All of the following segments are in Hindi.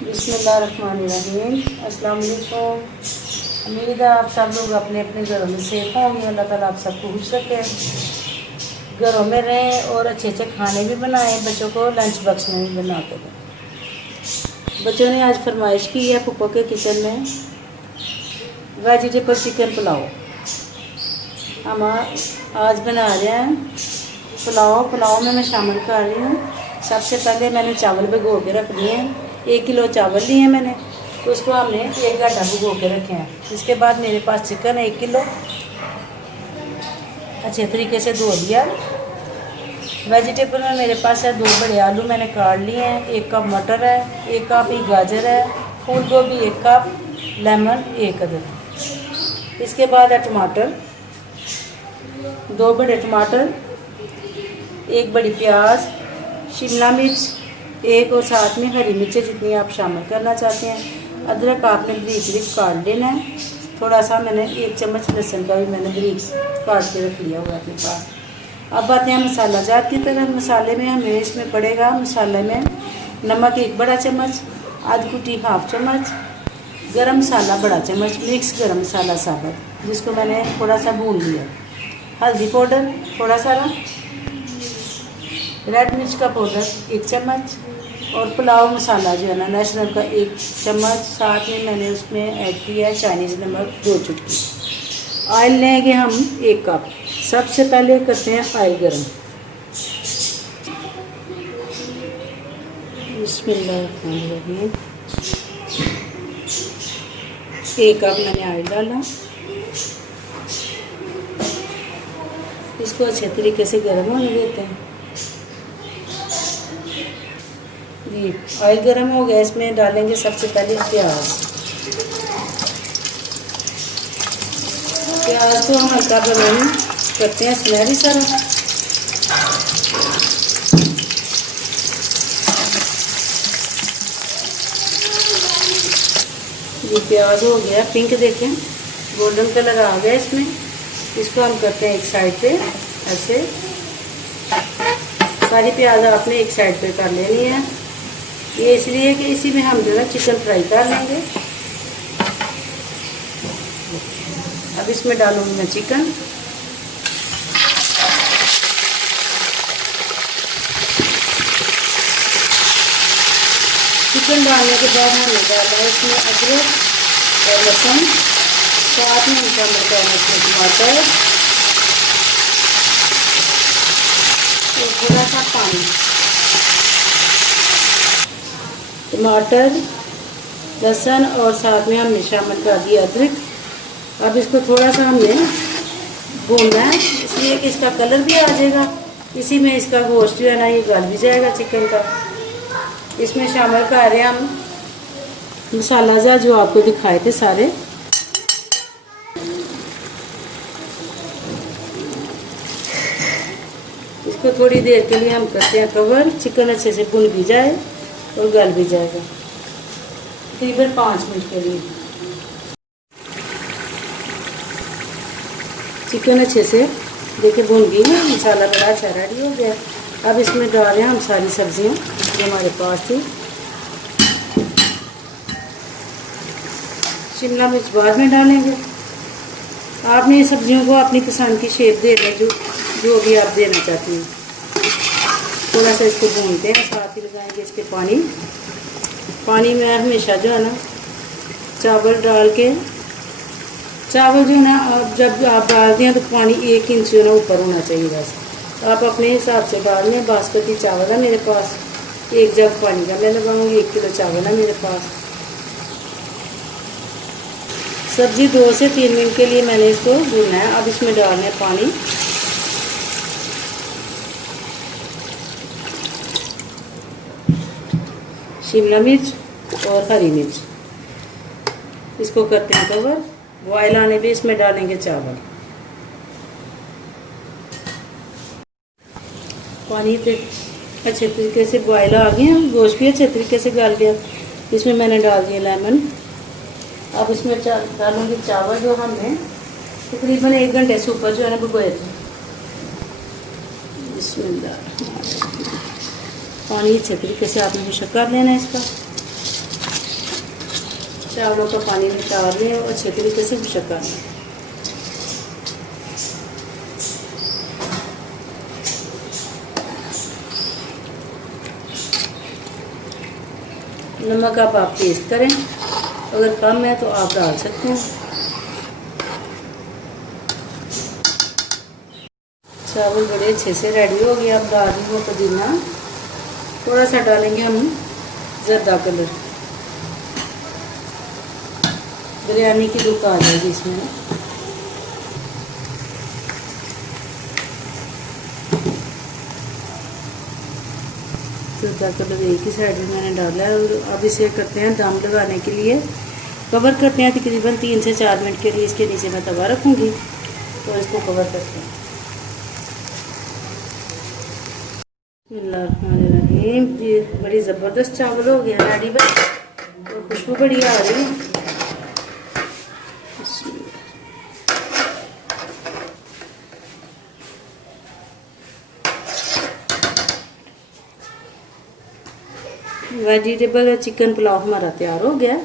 बिस्मिल्लाहिर्रहमानिर्रहीम। अस्सलाम वालेकुम। उम्मीद है आप सब लोग अपने अपने घरों में सेफ होंगे। अल्लाह ताला आप सबको खुश रखे, घरों में रहें और अच्छे अच्छे खाने भी बनाएं, बच्चों को लंच बॉक्स में भी बना के दें। बच्चों ने आज फरमाइश की है पप्पो के किचन में वेजिटेबल चिकन पुलाव। हम आज बना रहे हैं पुलाव में मैं शामिल कर रही हूँ। सबसे पहले मैंने चावल भिगो के रख दिए हैं। 1 किलो चावल लिए हैं मैंने, तो उसको हमने 1 घंटा भिगो के रखे हैं। इसके बाद मेरे पास चिकन है 1 किलो, अच्छे तरीके से धो लिया। वेजिटेबल में मेरे पास है 2 बड़े आलू मैंने काट लिए हैं, 1 कप मटर है, 1 कप ही गाजर है, फूल गोभी 1 कप, लेमन 1 अदद। इसके बाद है टमाटर, 2 बड़े टमाटर, 1 बड़ी प्याज, शिमला मिर्च 1 और साथ में हरी मिर्चें जितनी आप शामिल करना चाहते हैं। अदरक आपने बारीक बारीक काट लेना है। थोड़ा सा मैंने 1 चम्मच लहसुन का भी मैंने बारीक काट के रख लिया हुआ अपने पास। अब आते हैं मसाला जात की तरफ। मसाले में हमें इसमें पड़ेगा, मसाले में नमक 1 बड़ा चम्मच, आधी कुटी 1/2 चम्मच, गरम मसाला बड़ा चम्मच, मिक्स गरम मसाला साबुत जिसको मैंने थोड़ा सा भून लिया, हल्दी पाउडर थोड़ा सा, रेड मिर्च का पाउडर 1 चम्मच और पुलाव मसाला जो है ना नेशनल का 1 चम्मच। साथ में मैंने उसमें ऐड किया है चाइनीज़ नमक 2 चुटकी। ऑयल लेंगे हम 1 कप। सबसे पहले करते हैं ऑयल गरम। बिस्मिल्लाहिर्रहमानिर्रहीम। 1 कप मैंने ऑयल डाला। इसको अच्छे तरीके से गर्म होने देते हैं। जी ऑयल गर्म हो गया, इसमें डालेंगे सबसे पहले प्याज। प्याज को हम हल्का ब्राउन करते हैं सुनहरी सारा। ये प्याज हो गया पिंक, देखें गोल्डन कलर आ गया इसमें। इसको हम करते हैं एक साइड पे, ऐसे सारी प्याज आपने एक साइड पे कर लेनी है। ये इसलिए कि इसी में हम जो है चिकन फ्राई कर लेंगे। अब इसमें डालूंगी मैं चिकन। चिकन डालने के बाद हमने डाला है इसमें अदरक और लहसुन, साथ में शामिल करना इसमें टमाटर और थोड़ा सा पानी। टमाटर, लहसुन और साथ में हमने शामिल कर दिया अदरक। अब इसको थोड़ा सा हमने भूनना है, इसलिए कि इसका कलर भी आ जाएगा, इसी में इसका गोश्त जो है ना ये गल भी जाएगा चिकन का। इसमें शामिल कर रहे हैं हम मसाला जा जो आपको दिखाए थे सारे। इसको थोड़ी देर के लिए हम करते हैं कवर। चिकन अच्छे से भुन भी जाए और गल भी जाएगा, तकरीबन 5 मिनट के लिए। चिकन अच्छे से देखिए भुन गई है, मसाला बड़ा अच्छा रेडी हो गया। अब इसमें डाल रहे हैं हम सारी सब्जियां जो हमारे पास थी। शिमला मिर्च बाद में डालेंगे। आपने ये सब्जियों को अपनी पसंद की शेप दे दें, जो भी आप देना चाहती हैं। थोड़ा सा इसको भूनते हैं, साथ ही लगाएंगे इसके पानी में हमेशा जो है ना चावल डाल के, चावल जो है ना आप जब आप डालते हैं तो पानी 1 इंच जो है ना ऊपर होना चाहिए। बस आप अपने हिसाब से डाल लें। बासमती चावल है मेरे पास, 1 जग पानी का मैं लगाऊंगी। 1 किलो चावल है मेरे पास। सब्जी 2 से 3 मिनट के लिए मैंने इसको भूनना है। अब इसमें डालना है पानी। शिमला मिर्च और हरी मिर्च, इसको करते हैं कवर। बॉयल आने पे इसमें डालेंगे चावल। पानी पे अच्छे तरीके से बॉयल आ गया, गोश्त भी अच्छे तरीके से गल गया। इसमें मैंने डाल दिया लेमन। अब इसमें डालूंगी चावल जो हमने तकरीबन 1 घंटे से ऊपर जो है ना भिगोए थे। बिस्मिल्लाह। पानी अच्छे तरीके से आपने मिक्स कर लेना है इसका। चावलों का पानी निकाल लें और अच्छे तरीके से पका लें। नमक आप टेस्ट करें, अगर कम है तो आप डाल सकते हैं। चावल बड़े अच्छे से रेडी हो गए। अब डाल देंगे पुदीना, थोड़ा सा डालेंगे हम ज़र्दा कलर, बिरयानी की लुक आ जाएगी इसमें। ज़र्दा कलर एक ही साइड में मैंने डाला है। और अब इसे करते हैं दम लगाने के लिए, कवर करते हैं तकरीबन 3 से 4 मिनट के लिए। इसके नीचे मैं तवा रखूँगी तो इसको कवर करते हैं। ये बड़ी ज़बरदस्त चावल हो गया रेडी बस, और खुशबू बड़ी आ रही है। वेजिटेबल चिकन पुलाव हमारा तैयार हो गया।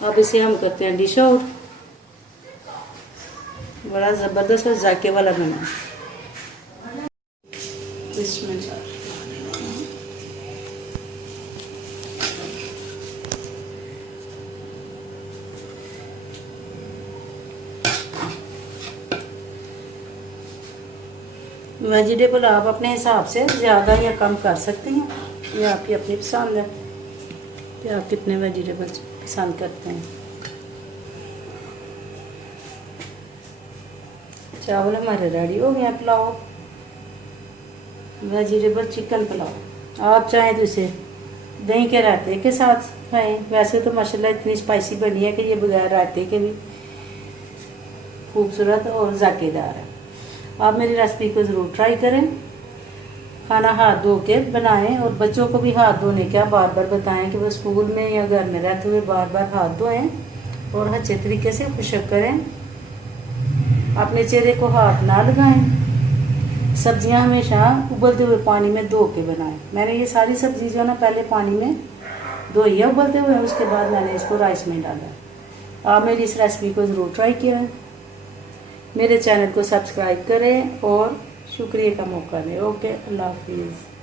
अब इसे हम करते हैं डिश आउट। बड़ा ज़बरदस्त और जायके वाला बना। इसमें वेजिटेबल आप अपने हिसाब से ज़्यादा या कम कर सकते हैं, ये आपकी अपनी पसंद है कि आप कितने वेजिटेबल पसंद करते हैं। चावल हमारे रेडी हो गए। Pulao, vegetable chicken pulao. आप चाहें तो इसे दही के रायते के साथ खाएं। वैसे तो माशाल्लाह इतनी स्पाइसी बनी है कि ये बगैर रायते के भी खूबसूरत और जायकेदार है। आप मेरी रेसिपी को ज़रूर ट्राई करें। खाना हाथ धो के बनाएं और बच्चों को भी हाथ धोने का बार बार बताएं कि वो स्कूल में या घर में रहते हुए बार बार हाथ धोएं और अच्छे तरीके से खुशक करें। अपने चेहरे को हाथ ना लगाएं। सब्जियां हमेशा उबलते हुए पानी में धो के बनाएं। मैंने ये सारी सब्जी जो है ना पहले पानी में धोई है उबलते हुए, उसके बाद मैंने इसको राइस में डाला। आप मेरी इस रेसिपी को ज़रूर ट्राई किया। मेरे चैनल को सब्सक्राइब करें और शुक्रिया का मौका दें। ओके, अल्लाह हाफिज़।